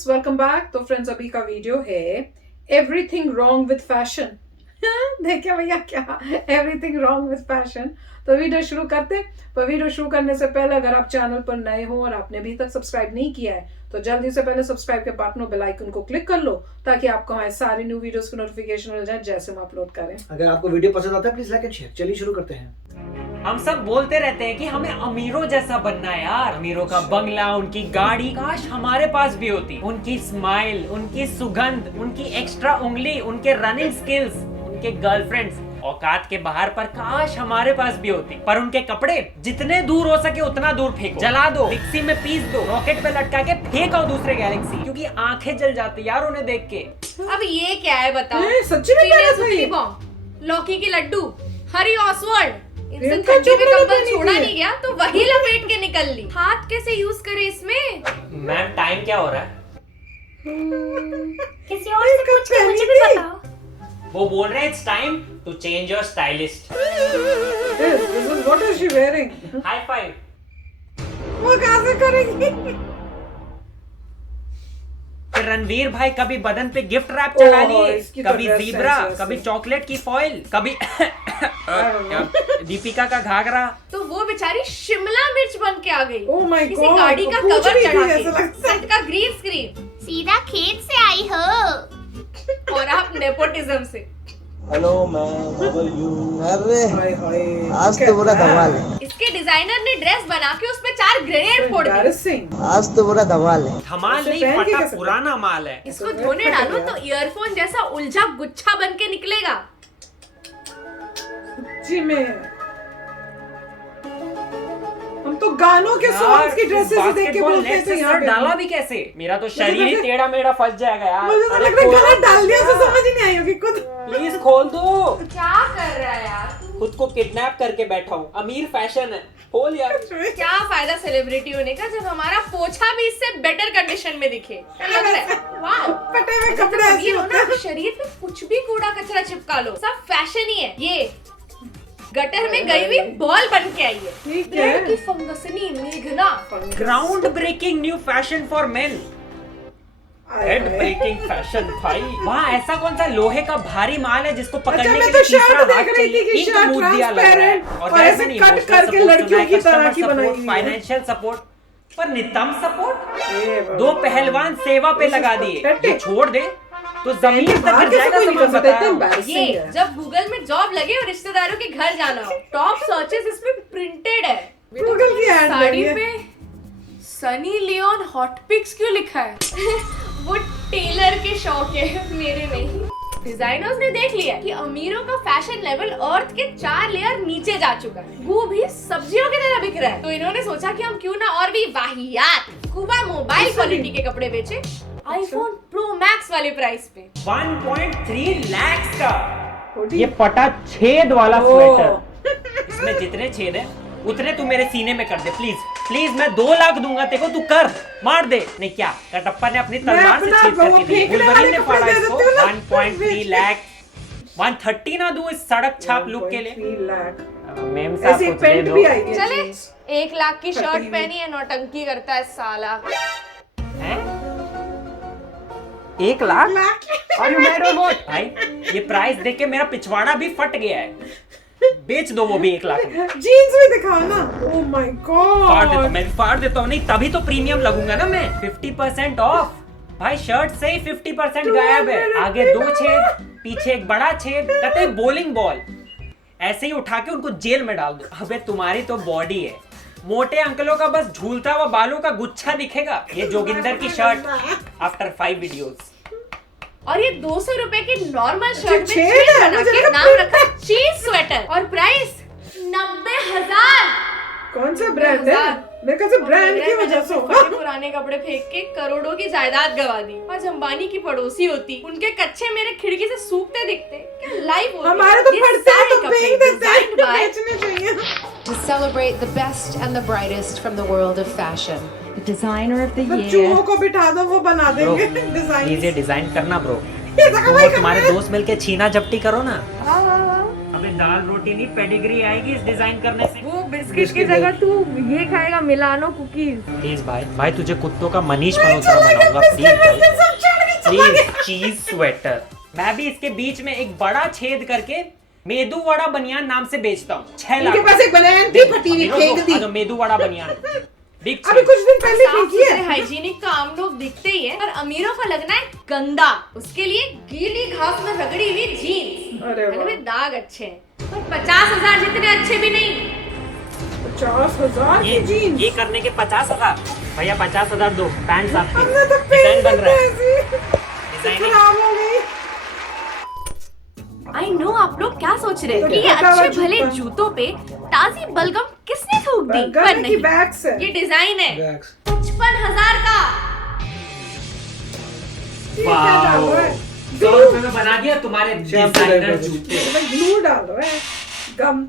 Friends, welcome back. तो friends, अभी का वीडियो है एवरीथिंग रॉन्ग विद फैशन। देखिए भैया, क्या एवरीथिंग रॉन्ग विद फैशन। तो वीडियो शुरू करते हैं। पर वीडियो शुरू करने से पहले अगर आप चैनल पर नए हो और आपने अभी तक सब्सक्राइब नहीं किया है तो जल्दी से पहले सब्सक्राइब के बटन और बेल आइकन को क्लिक कर लो ताकि आपको हमारे सारी न्यू वीडियोस की नोटिफिकेशन मिल जाए जैसे हम अपलोड करें। अगर आपको वीडियो पसंद आता है प्लीज लाइक एंड शेयर। चलिए शुरू करते हैं। हम सब बोलते रहते हैं कि हमें अमीरों जैसा बनना है यार। अमीरों का बंगला, उनकी गाड़ी काश हमारे पास भी होती। उनकी स्माइल, उनकी सुगंध, उनकी एक्स्ट्रा उंगली, उनके रनिंग स्किल्स, उनके गर्लफ्रेंड्स औकात के बाहर पर काश हमारे पास भी होती। पर उनके कपड़े जितने दूर हो सके उतना दूर फेंको, जला दो, मिक्सी में पीस दो, रॉकेट पे लटका के फेंको दूसरे गैलेक्सी, क्योंकि आंखें जल जाती यार उन्हें देख के। अब ये क्या है बताओ? सच्ची में क्या है? बॉम्ब, लौकी के लड्डू, हरी ऑसवर्ड, इनसे इनका ठंडी में चुप कंबल रहने छोड़ा दीजिए। नहीं गया तो वही लपेट के निकल ली। हाथ कैसे यूज करे इसमें? मैम टाइम क्या हो रहा है? किसी और से पूछ के मुझे भी बताओ। वो बोल रहे हैं it's time to change your stylist. What is she wearing? High five. वो कैसे करेगी? फिर रणवीर भाई कभी बदन पे गिफ्ट रैप चढ़ा लिए, इसकी तो कभी dress जीब्रा, sense है कभी ऐसे। चॉकलेट की फॉइल, कभी दीपिका का घाघरा। तो वो बेचारी शिमला मिर्च बन के आ गई। Oh my किसी God, गाड़ी का वो पूछ कवर रही थी, चढ़ा ऐसा के, लगता है। सेट का ग्रीन स्क्रीन, सीधा खेत से आई हो। और आप नेपोटिज्म से। Hello ma'am, how are you? अरे हाय हाय, आज तो पूरा धमाल है। इसके डिजाइनर ने ड्रेस बना के उसपे 4 ग्रेनेड फोड़ दिए। Embarrassing। आज तो पूरा धमाल है। धमाल उसे नहीं, पहन के फटा कैसे पुराना माल है। इसको धोने डालो तो ईयरफोन जैसा उलझा गुच्छा बन के निकलेगा। जी में हम तो गानों के सॉन्ग्स की ड्रेसेस ही देख के बोलते हैं तो यहाँ पे डाला भी कैसे? मेरा तो शरीर ही टेढ़ा मेढ़ा फंस जाएगा यार। मुझे तो अरे लग रहा है खोलो, गलत डाल दिया, उसे समझ ही नहीं आई होगी खुद। प्लीज खोल दो। क्या कर रहा है यार? खुद को किडनैप करके बैठा हूँ। अमीर फैशन है, खोल यार। क्या फायदा सेलिब्रिटी होने का जब हमारा पोछा भी इससे बेटर कंडीशन में दिखे। क्या लग रहा है? वाह, फटे हुए कपड़े ऐसे अमीर हो होते हैं। ना, शरीर पे कुछ भी कूड़ा कचरा चिपका लो, सब फैशन ही है। ये गटर में गई हुई बॉल बन के आई है। ठीक है। ब्रेड की फंगसनी मेघना। Ground breaking new fashion for men. Head breaking fashion भाई। वाह, ऐसा कौन सा लोहे का भारी माल है जिसको पकड़ने अच्छा, के मैं लिए तो तीसरा शर्ट हाथ देख रही थी चाहिए? कि इंक शर्ट मूड दिया लग रहा है। ट्रांसपेरेंट और guys, ऐसे मैंने कट emotional करके support लड़कियों सुना है, की तरह customer की बनाई support, हुई है। फाइनेंशियल सपोर्ट, पर नितंब सपोर्ट। ये दो पहलवान सेवा पे This is लगा दिए। pathetic। ये छोड़ दे तो जमीन तक बाहर गिर कैसे जाएगा। कोई सब निकल मैं सकता बता है? रहा हूँ। embarrassing ये है। जब गूगल में जॉब लगे और रिश्तेदारों के घर जाना हो, टॉप सर्चेस इसमें प्रिंटेड है। गूगल की ऐड साड़ी लगी है। पे सनी लियोन हॉट पिक्स क्यों लिखा है? वो टेलर के शौक है, मेरे नहीं। डिजाइनर्स ने देख लिया कि अमीरों का फैशन लेवल अर्थ के 4 लेयर नीचे जा चुका है। वो भी सब्जियों की तरह बिक रहा है। तो इन्होंने सोचा कि हम क्यों ना और भी वाहियात कुबा मोबाइल क्वालिटी के कपड़े बेचे, आईफोन प्रो मैक्स वाले प्राइस पे। 1.3 लाख का ये फटा छेद वाला ओ। स्वेटर। इसमें जितने छेद है उतने तू मेरे सीने में कर दे प्लीज प्लीज। मैं 2 लाख दूंगा तेको, तू कर, मार दे। नहीं क्या कटप्पा ने अपनी तलवार से अपना छेद वो करके दी। फेंकने बुलबुली वाले ने कपड़े फाड़ा दे इसको। देते हो ना। 1.3 लाख 130 ना दूं इस सड़क छाप लुक के लिए? 1.3 लाख। मेम साहब ऐसी एक कुछ दे पेंट दो। भी आई है। चले, jeans। 1 लाख की फटी शर्ट हुई। पहनी है, नौटंकी करता है साला। हैं? 1 lakh? Are you mad or what? भाई ये प्राइस देख के मेरा पिछवाड़ा भी फट गया है। बेच दो वो भी 1 लाख में। जीन्स भी दिखाओ ना। ओह माय फाड़ देता हूँ, गॉड। मैं फाड़ देता हूँ। नहीं तभी तो प्रीमियम लगूंगा ना मैं। 50% ऑफ भाई। शर्ट से ही 50% गायब है। आगे 2 छेद, पीछे एक बड़ा छेद, कहते हैं बॉलिंग बॉल। ऐसे ही उठा के उनको जेल में डाल दो। अबे तुम्हारी तो बॉडी है, मोटे अंकलों का बस झूलता हुआ बालों का गुच्छा दिखेगा। ये जोगिंदर की शर्ट आफ्टर 5 वीडियोस। और ये 200 रुपए की नॉर्मल शर्ट में छेद छेद है, बना मुझे के लगा नाम रखा चीज स्वेटर और प्राइस 90,000। कौन सा ब्रांड है? मेरे ख्याल से ब्रांड की वजह से होगा। फटे पुराने कपड़े फेंक के करोड़ों की जायदाद गवा दी। आज अंबानी की पड़ोसी होती, उनके कच्चे मेरे खिड़की से सूखते दिखते। क्या लाइव होती। हमारे तो ये फटते हैं सारे तो कपड़े फेंक देते हैं, designed by बेचने चाहिए। To celebrate the best and the brightest from the world of fashion. The designer of the तो year. चूहों को बिठा दो, वो बना देंगे डिजाइन। ये डिजाइन करना ब्रो। ये देखो तुम भाई और तुम्हारे दोस्त मिलके छीना झपटी करो ना। वाह वाह वाह। अबे दाल रोटी नहीं पेडिग्री आएगी इस डिजाइन करने से। वो बिस्किट की जगह तू ये खाएगा मिलानो कुकीज। प्लीज भाई तुझे कुत्तों का मनीष मल्होत्रा बनाऊंगा प्लीज प्लीज चीज स्वेटर। मैं भी इसके बीच में एक बड़ा छेद करके मेदू वड़ा बनियान नाम से बेचता हूँ 6 लाख। इनके पास एक बनान थी फटी हुई फेंक दी। मेदू वड़ा बनियान बिग अभी कुछ दिन पहले फेंकी है। हाइजीनिक का आम लोग दिखते ही है, पर अमीरों का लगना है गंदा। उसके लिए गीली घास में रगड़ी हुई जीन्स, अरे वाह। में दाग अच्छे हैं, पर 50,000 जितने अच्छे भी नहीं। 50,000 की जीन्स। ये करने के 50,000 भैया 50,000 दो पैंट साफ हमने तो डिजाइन बन रहा है ऐसी खराब हो गई। आई नो आप लोग क्या सोच रहे हैं कि ये तो अच्छे जूता। भले जूतों पे ताजी बलगम किसने थूक दी, पर गन की नहीं, बैग्स है। ये डिजाइन है बैग्स 55,000 का। ये क्या डाल रहा है? 100 रुपए में बना दिया तुम्हारे शैम्पू डिजाइनर टाइप का जूते। भाई ग्लू डाल रहा है, गम।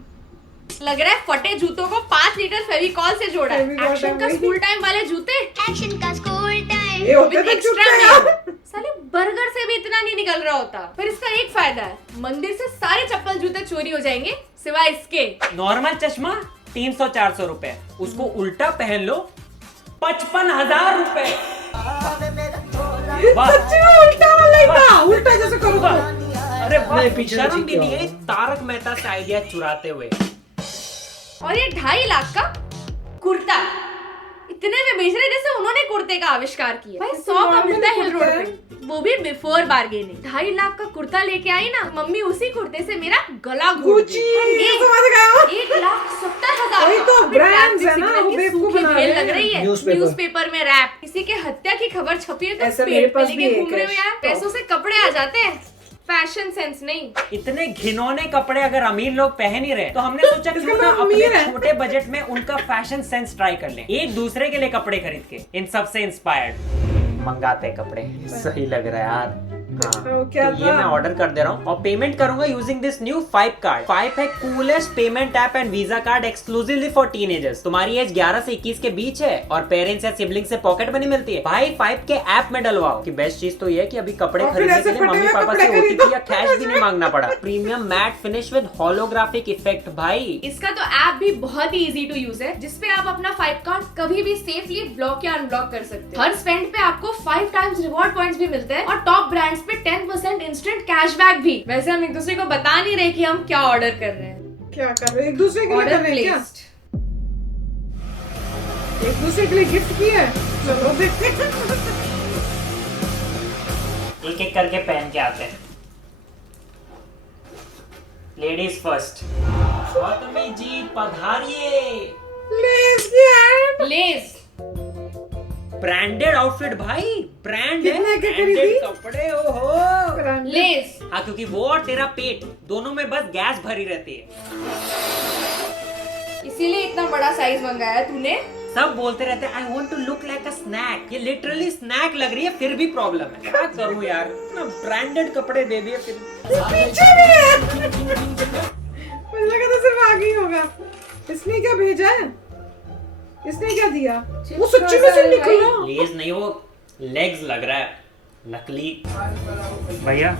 लग रहा है फटे जूतों को 5 लीटर फेविकॉल से जोड़ा है। फेविकॉल एक्शन का वही। स्कूल टाइम वाले जूते, एक्शन का स्कूल टाइम। ये होते with तो extra चुपते nail। यार। साले बर्गर से भी इतना नहीं निकल रहा होता। पर इसका एक फायदा है, मंदिर से सारे चप्पल जूते चोरी हो जाएंगे सिवाय इसके। नॉर्मल चश्मा 300-400 रुपए, उसको उल्टा पहन लो 55,000 रुपए। वाह सच्ची में उल्टा वाला ही था, उल्टा जैसे करो तो। अरे वाह नहीं, पीछे से शर्म ठीक भी नहीं किया है तारक मेहता से आइडिया चुराते हुए। और ये 2.5 लाख का कुर्ता इतने में बेच रहे जैसे उन्होंने कुर्ते का आविष्कार किया। भाई 100 का मिलता है हिल रोड पे, वो भी बिफोर बार्गेनिंग। 2.5 लाख का कुर्ता लेके आई ना मम्मी, उसी कुर्ते से मेरा गला घोट गुची, दी। समझ गया। 1,70,000 वही तो brands है ना, वो बेवकूफ बना रहे हैं। लग रही है। Newspaper। न्यूज़पेपर में रैप, किसी के हत्या की खबर छपी है तो ऐसे मेरे पेट पे पास भी लेके एक घूम रहे हो है। यार। पैसों से कपड़े आ जाते हैं, फैशन सेंस नहीं। इतने घिनौने कपड़े अगर अमीर लोग पहन ही रहे तो हमने सोचा क्यों ना मतलब अमीर अपने है। छोटे बजट में उनका फैशन सेंस ट्राई कर लें। एक दूसरे के लिए कपड़े खरीद के इन सब से इंस्पायर्ड मंगाते कपड़े। सही लग रहा है यार। हाँ, तो क्या तो ये था? मैं ऑर्डर कर दे रहा हूँ और पेमेंट करूंगा यूजिंग दिस न्यू 5 कार्ड। 5 है coolest payment app and visa card exclusively for teenagers. तुम्हारी एज 11 से 21 के बीच है और पेरेंट्स या सिबलिंग से पॉकेट मनी मिलती है। भाई 5 के ऐप में डलवाओ। कि बेस्ट चीज तो ये है कि अभी कपड़े और फिर खरीदने ऐसे के लिए फटे मम्मी हुए पापा कपड़े से खरीदो। OTP या कैश भी नहीं मांगना पड़ा। Premium matte finish with holographic effect. भाई इसका तो ऐप भी बहुत ही इजी टू यूज है, जिसपे आप अपना 5 कार्ड कभी भी सेफली ब्लॉक या अनब्लॉक कर सकते हैं। हर स्पेंड पे आपको 5 टाइम्स रिवॉर्ड पॉइंट्स भी मिलते हैं और टॉप ब्रांड्स पे 10% इंस्टेंट कैशबैक भी। वैसे हम एक दूसरे को बता नहीं रहे कि हम क्या ऑर्डर कर रहे हैं। क्या कर रहे हैं? एक दूसरे के लिए कर ऑर्डर रहे हैं क्या? प्लेस्ड। एक दूसरे के लिए गिफ्ट किया है। चलो देखते हैं। एक एक करके पहन के आते हैं। Ladies first. गौतमी जी पधारिए। लेस की ad। लेस ब्रांडेड आउटफिट भाई, ब्रांड है। कितने के ब्रांडेड खरीदी? कपड़े ओहो। लेस हाँ क्योंकि वो और तेरा पेट दोनों में बस गैस भरी रहती है। इसीलिए इतना बड़ा साइज मंगाया तूने। सब बोलते रहते हैं I want to look like a snack. ये लिटरली स्नैक लग रही है फिर भी प्रॉब्लम है। क्या करूं यार, इतना ब्रांडेड कपड़े दे दिए फिर। पीछे भी है। मुझे लगा था सिर्फ आगे ही होगा। इसने क्या भेजा है? इसने क्या दिया? वो सच्ची में से निकला। लेज नहीं, वो लेग्स लग रहा है नकली। भैया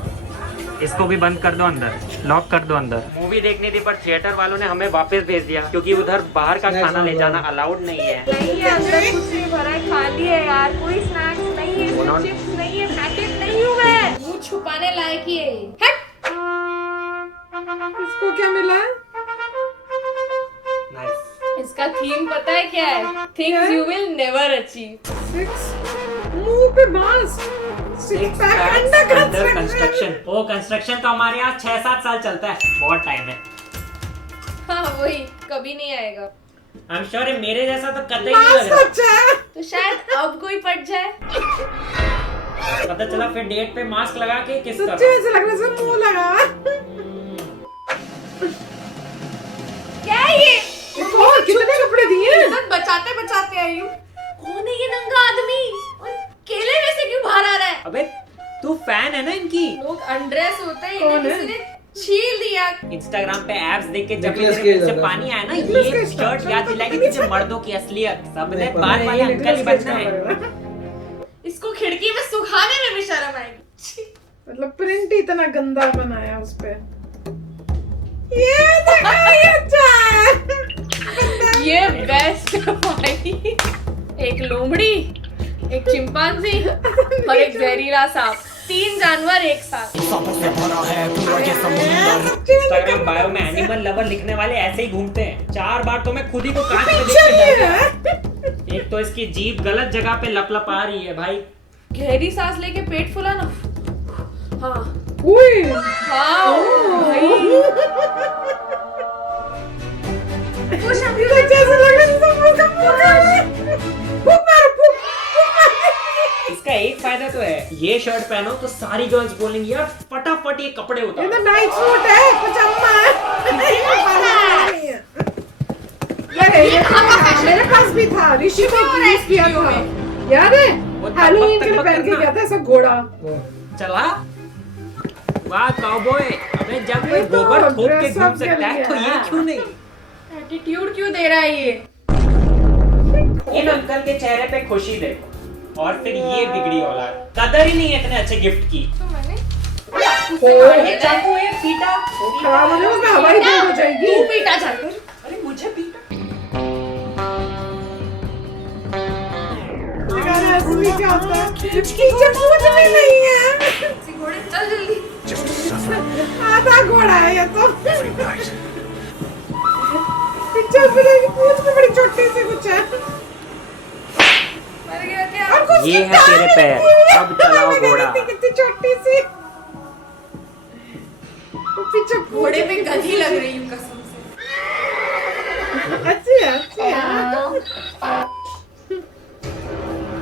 इसको भी बंद कर दो, अंदर लॉक कर दो अंदर। मूवी देखनी थी पर थिएटर वालों ने हमें वापस भेज दिया क्योंकि उधर बाहर का खाना ले जाना अलाउड नहीं है। नहीं है, अंदर कुछ नहीं भरा है, खाली है यार। कोई स्नैक्स नहीं है, उन्होंने- चिप्स नहीं है, पैकेट नहीं हुए। मुंह छुपाने लायक ही है। हट। इसको क्या मिला है? नाइस। इसका थीम पता है क्या है? Things you will never achieve. 6 मुंह पे बांस। 6 पैक अंडर कंस्ट्रक्शन। वो कंस्ट्रक्शन तो हमारे यहाँ 6-7 साल चलता है, बहुत टाइम है। हाँ वही, कभी नहीं आएगा। आई एम श्योर मेरे जैसा तो कतई नहीं लग रहा। अच्छा है। तो शायद अब कोई पट जाए। पता चला फिर डेट पे मास्क लगा के किस सच्ची कर। में से लग रहा है मुंह लगा। क्या है ये? और कितने कपड़े दिए? बस बचाते बचाते आई हूँ। कौन है ये नंगा आदमी? और केले में से क्यों बाहर आ रहा है? अबे तू फैन है ना इनकी। लोग अनड्रेस होते हैं, कौन इन्हें है? किसी ने छील दिया। इंस्टाग्राम पे एप्स देख के जब Necklace तेरे के मुंह से जगह। पानी आया ना, Necklace ये के शर्ट साथ याद दिलाएगी तुझे मर्दों की असलियत। सबने नहीं, बाल वाले नहीं, अंकल ही necklace बनना है। पड़ेगा। इसको खिड़की में सुखाने में भी शर्म आएगी। मतलब प्रिंट ही इतना गंदा बनाया उस पे। ये देखो ये चाय। ये बेस्ट भाई। एक लोमड़ी, एक चिंपांजी और एक जहरीला सांप, 3 जानवर एक साथ। इंस्टाग्राम बायो में एनिमल लवर लिखने वाले ऐसे ही घूमते हैं। 4 बार तो मैं खुद ही को कांच में देख के डर गया। एक तो इसकी जीभ गलत जगह पे लपलपा रही है भाई। गहरी सांस लेके पेट फुला ना। हाँ उई, हाँ भाई। कुछ अभी तक जैसा लग रहा है जैसे मुर्गा मुर्गा है। फूक मारो, फूक मारो। इसका एक फायदा तो है, ये शर्ट पहनो तो सारी गर्ल्स बोलेंगी यार फटाफट ये कपड़े ये उतारो। तो नाइट सूट है, पजामा है। ये तो मेरे पास भी था, ऋषि ने यूज किया था, याद है? वो हैलोवीन के लिए तक पहन के करना। गया था ऐसा घोड़ा। चला वाह काउबॉय। अबे जब कोई ये तो गोबर थोप के dress घूम up के सकता है लिए तो ये है। क्यों नहीं? एटीट्यूड क्यों दे रहा है ये? इन अंकल के चेहरे पे खुशी देखो और फिर ये बिगड़ी औलाद। कदर ही नहीं है इतने अच्छे गिफ्ट की। तो मैंने ये चाकू है पीटा। खराब हो जाए उसमें हवाई बंद हो जाएगी। तू पीटा जाकर। अरे मुझे पीटा। असली क्या होता है? टीचर कुछ भी नहीं है। घोड़े चल जल्दी। आधा घोड़ा है ये तो। पिक्चर में देखी पूंछ में बड़ी छोटी सी कुछ है। मर गया क्या? और कुछ ये है तेरे पैर, अब चलाओ घोड़ा। कितनी छोटी सी। वो पीछे घोड़े पे गधी लग रही हूँ कसम से। अच्छी है, अच्छी है।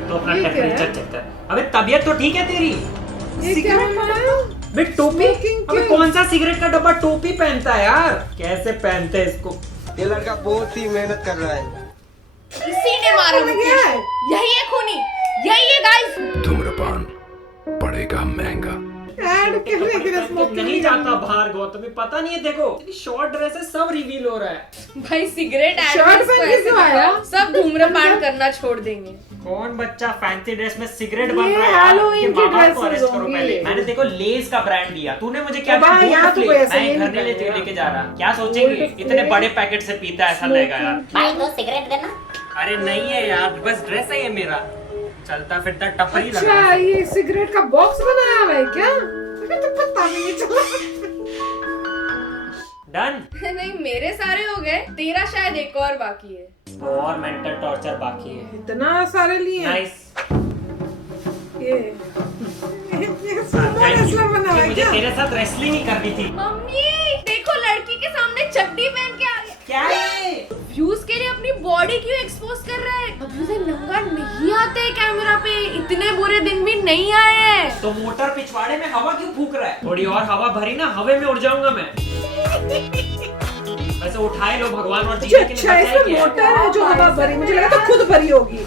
तो अपना ठीक है। टेम्परेचर चेक कर। अबे तबीयत तो ठीक है तेरी? ये क्या है? बे टोपी। Smoking अबे क्यों? कौन सा सिगरेट का डब्बा टोपी पहनता है यार? कैसे पहनते हैं इसको? ये लड़का बहुत ही मेहनत कर रहा है। इसी ने मारा लग मुकेश गया है? को। यही है खूनी, यही है गाइस। धूम्रपान पड़ेगा महंगा। ऐड करने के लिए नहीं स्मोकिंग जाता बाहर गो, तुम्हें पता नहीं है। देखो तेरी शॉर्ट ड्रेस है, सब रिवील हो रहा है। भाई सिगरेट शर्ट पहन के क्यों आया? सब धूम्रपान करना छोड़ देंगे। कौन बच्चा फैंसी ड्रेस में सिगरेट ये बन रहा है यार? Halloween ये की माँ बाप को dresses अरेस्ट करो होंगी। पहले। मैंने देखो लेस का ब्रांड दिया, तूने मुझे क्या अब हाँ, दिया? यहाँ तो कोई ऐसे मैं नहीं घर नहीं निकलेगा। लेके जा रहा। क्या सोचेंगे इतने बड़े पैकेट से पीता है, ऐसा लगेगा यार। भाई 2 सिगरेट देना। अरे नहीं है यार, बस ड्रेस है ये मेरा। चलता फिरता टपरी लग अच्छा रहा है। ये सिगरेट का बॉक्स बनाया हुआ है क्या? मुझे तो पता भी नहीं चला। डन। नहीं मेरे सारे हो गए, तेरा शायद एक और बाकी है। और मेंटल टॉर्चर बाकी है। इतना सारे लिए हैं। नाइस। ये सुमो रेसलर बना हुआ है मुझे क्या? तेरे साथ रेसलिंग ही करनी थी। मम्मी देखो लड़की के सामने चड्डी पहन के आ गया। क्या है? व्यूज के लिए अपनी बॉडी क्यों एक्सपोज कर रहा है? अब उसे नंगा नहीं आते है कैमरा पे, इतने बुरे दिन भी नहीं आए हैं। तो मोटर पिछवाड़े में हवा क्यों फूक रहा है? थोड़ी और हवा भरी ना, हवे में उड़ जाऊंगा मैं। वैसे उठाए लो भगवान और जीने के लिए अच्छा बचाए इसमें क्या है? मोटर है जो हवा भरी, मुझे लगा तो खुद भरी होगी।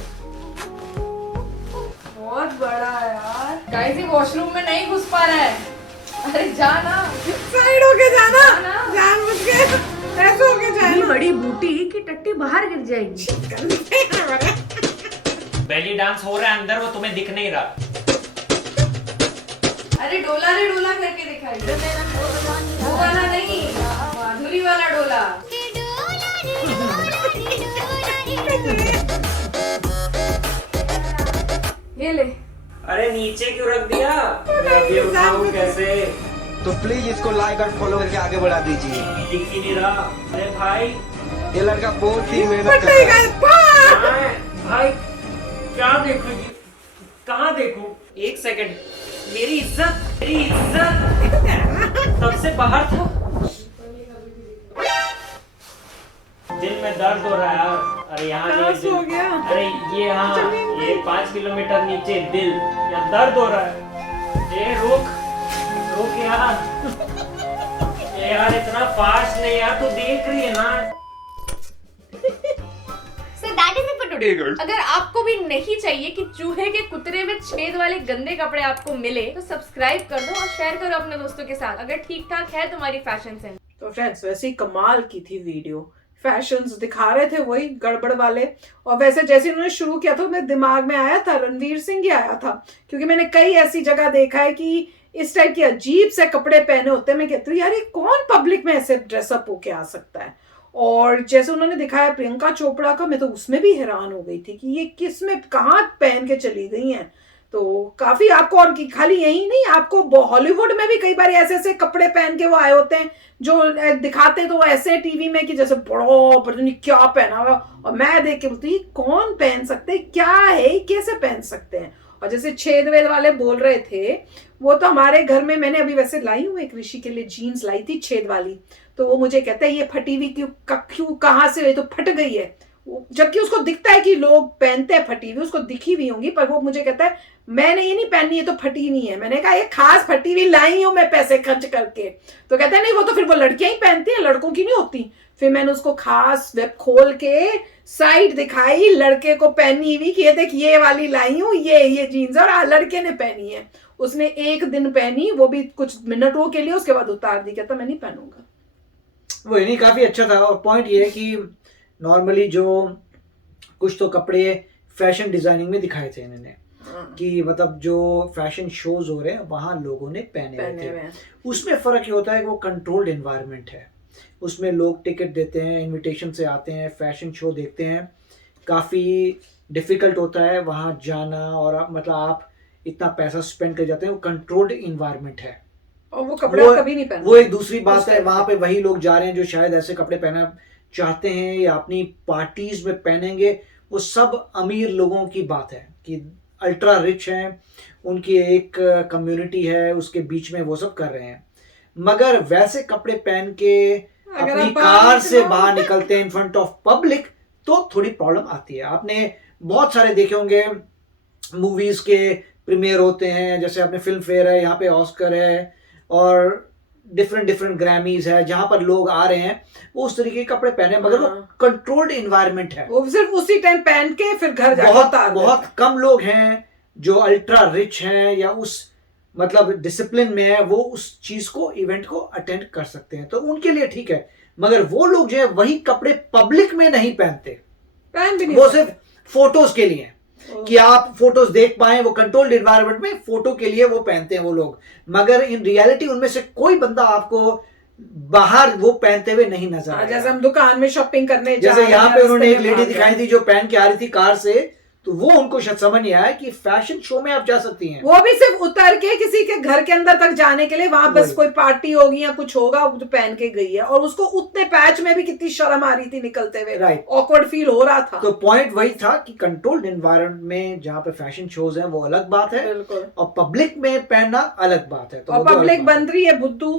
बहुत बड़ा है यार। गाइस ये वॉशरूम में नहीं घुस पा रहा है। अरे जा ना। साइड होके जाना, ना। जान बुझ के ऐसे होके इतनी जाना। बड़ी बूटी की टट्टी बाहर गिर जाएगी। बेली डांस हो रहा है अंदर, वो तुम्हें दिख नहीं रहा। अरे डोला रे डोला करके दिखाई। वो वाला नहीं, माधुरी वाला डोला। ये ले। अरे नीचे क्यों रख दिया? मैं अभी उठाऊं कैसे? तो प्लीज इसको लाइक और फॉलो करके आगे बढ़ा दीजिए। दिख ही नहीं रहा। अरे भाई ये लड़का बहुत ही मेहनत कर पट्टे रहा है। का पार। कहाँ है? भाई क्या देखूं? कहाँ देखूं? एक सेकंड। मेरी इज्जत तब से बाहर था। दिल में दर्द हो रहा है यार। अरे यहाँ नहीं सांस दिल। हो गया। अरे ये हाँ, जमीन पे। ये 5 किलोमीटर नीचे दिल, यहाँ दर्द हो रहा है। ये रुक यार। ये यार इतना फास्ट नहीं यार, तू देख रही है ना। So that is it for today. अगर आपको भी नहीं चाहिए कि चूहे के कुतरे में छेद वाले गंदे कपड़े आपको मिले तो सब्सक्राइब कर दो और शेयर करो अपने दोस्तों के साथ, अगर ठीक ठाक है तुम्हारी फैशन सेंस। तो फ्रेंड्स वैसे ही कमाल की थी वीडियो। फैशंस दिखा रहे थे वही गड़बड़ वाले, और वैसे जैसे उन्होंने शुरू किया था मेरे दिमाग में आया था रणवीर सिंह ही आया था, क्योंकि मैंने कई ऐसी जगह देखा है कि इस टाइप के अजीब से कपड़े पहने होते हैं। मैं कहती हूँ यार ये कौन पब्लिक में ऐसे ड्रेसअप होके आ सकता है। और जैसे उन्होंने दिखाया प्रियंका चोपड़ा का, मैं तो उसमें भी हैरान हो गई थी कि ये किस में कहाँ पहन के चली गई हैं। तो काफी आपको, और खाली यही नहीं, आपको हॉलीवुड में भी कई बार ऐसे ऐसे कपड़े पहन के वो आए होते हैं जो दिखाते हैं तो वो ऐसे टीवी में कि जैसे बड़ो पता नहीं क्या पहना हुआ, और मैं देख के बोलती कौन पहन सकते हैं, क्या है, कैसे पहन सकते हैं। और जैसे छेद वेद वाले बोल रहे थे, वो तो हमारे घर में मैंने अभी वैसे लाई हूँ एक ऋषि के लिए जीन्स लाई थी छेद वाली, तो वो मुझे कहता है ये फटी हुई क्यों कहाँ से हुई, तो फट गई है, जबकि उसको दिखता है कि लोग पहनते हैं फटी हुई, उसको दिखी हुई होंगी, पर वो मुझे कहता है मैंने ये नहीं पहनी है तो फटी नहीं है। मैंने कहा ये खास फटी हुई लाई हूं मैं पैसे खर्च करके, तो कहता है नहीं वो तो फिर वो लड़कियां ही पहनती हैं, लड़कों की नहीं होती। फिर मैंने उसको खास वेब खोल के साइड दिखाई लड़के को पहनी हुई कि ये देख ये वाली लाई हूं, ये जीन्स, और लड़के ने पहनी है। उसने एक दिन पहनी, वो भी कुछ मिनटों के लिए, उसके बाद उतार दी, कहता मैं नहीं पहनूंगा। वो नहीं, काफी अच्छा था। और पॉइंट ये है कि नॉर्मली जो कुछ तो कपड़े फैशन डिजाइनिंग में दिखाए थे इन्होंने कि मतलब जो फैशन शोज हो रहे हैं वहां लोगों ने पहने हुए थे, उसमें फर्क ये होता है कि वो कंट्रोल्ड एनवायरनमेंट है, उसमें लोग टिकट देते हैं, इनविटेशन से आते हैं, फैशन शो देखते हैं, काफी डिफिकल्ट होता है वहां जाना, और मतलब आप इतना पैसा स्पेंड कर जाते हैं, वो कंट्रोल्ड एनवायरनमेंट है और वो कपड़े कभी नहीं पहनते। वो एक दूसरी बात है। वहां पे वही लोग जा रहे हैं जो शायद ऐसे कपड़े पहना चाहते हैं या अपनी पार्टीज में पहनेंगे, वो सब अमीर लोगों की बात है कि अल्ट्रा रिच हैं, उनकी एक कम्युनिटी है, उसके बीच में वो सब कर रहे हैं। मगर वैसे कपड़े पहन के अपनी कार से बाहर निकलते हैं इन फ्रंट ऑफ पब्लिक, तो थोड़ी प्रॉब्लम आती है। आपने बहुत सारे देखे होंगे मूवीज के प्रीमियर होते हैं, जैसे आपने फिल्म फेयर है, यहाँ पे ऑस्कर है, और डिफरेंट ग्रैमीज है, जहां पर लोग आ रहे हैं वो उस तरीके के कपड़े पहने, मगर वो कंट्रोल्ड एनवायरनमेंट है, वो सिर्फ उसी टाइम पहन के फिर घर जाके बहुत कम लोग हैं जो अल्ट्रा रिच हैं या उस मतलब डिसिप्लिन में है, वो उस चीज को, इवेंट को अटेंड कर सकते हैं, तो उनके लिए ठीक है। मगर वो लोग जो है वही कपड़े पब्लिक में नहीं पहनते, पहन भी नहीं, वो सिर्फ फोटोज के लिए कि आप फोटोज देख पाए, वो कंट्रोल्ड एनवायरनमेंट में फोटो के लिए वो पहनते हैं वो लोग, मगर इन रियलिटी उनमें से कोई बंदा आपको बाहर वो पहनते हुए नहीं नजर आया। जैसे हम दुकान में शॉपिंग करने जैसे यहाँ पे उन्होंने एक लेडी दिखाई थी जो पहन के आ रही थी कार से, तो वो उनको शायद समझ नहीं आया कि फैशन शो में आप जा सकती हैं, वो भी सिर्फ उतर के किसी के घर के अंदर तक जाने के लिए, वहां बस कोई पार्टी होगी या कुछ होगा जो पहन के गई है, और उसको उतने पैच में भी कितनी शर्म आ रही थी निकलते हुए, राइट, ऑकवर्ड फील हो रहा था। तो पॉइंट वही था कि कंट्रोल्ड एनवायरनमेंट में जहाँ पे फैशन शोज हैं वो अलग बात है, और पब्लिक में पहनना अलग बात है। तो और पब्लिक बन रही है बुद्धू,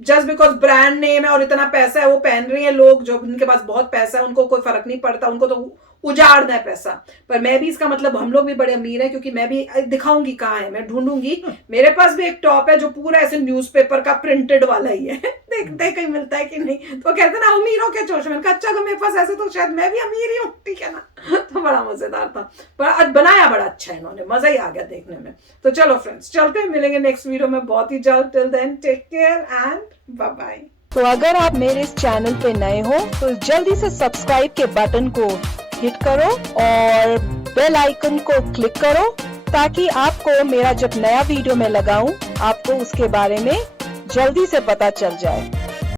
जस्ट बिकॉज ब्रांड नेम है और इतना पैसा है वो पहन रही है। लोग जो उनके पास बहुत पैसा है उनको कोई फर्क नहीं पड़ता, उनको तो उजाड़ना है पैसा। पर मैं भी इसका मतलब हम लोग भी बड़े अमीर हैं, क्योंकि मैं भी दिखाऊंगी कहाँ है, मैं ढूंढूंगी। मेरे पास भी एक टॉप है जो पूरा ऐसे न्यूज़पेपर का प्रिंटेड वाला ही है, देखते हैं कहीं मिलता है कि नहीं। तो कहते ना अमीरों के चोच। मैंने कहा अच्छा अगर मेरे पास ऐसे तो शायद मैं भी अमीर ही हूँ, ठीक है ना। तो बड़ा मजेदार था, पर बनाया बड़ा अच्छा है इन्होंने, मजा ही आ गया देखने में। तो चलो फ्रेंड्स चलते हैं, मिलेंगे नेक्स्ट वीडियो में बहुत ही जल्द। Till then take care and bye bye. तो अगर आप मेरे इस चैनल पे नए हो तो जल्दी से सब्सक्राइब के बटन को हिट करो और बेल आइकन को क्लिक करो, ताकि आपको मेरा जब नया वीडियो मैं लगाऊं आपको उसके बारे में जल्दी से पता चल जाए।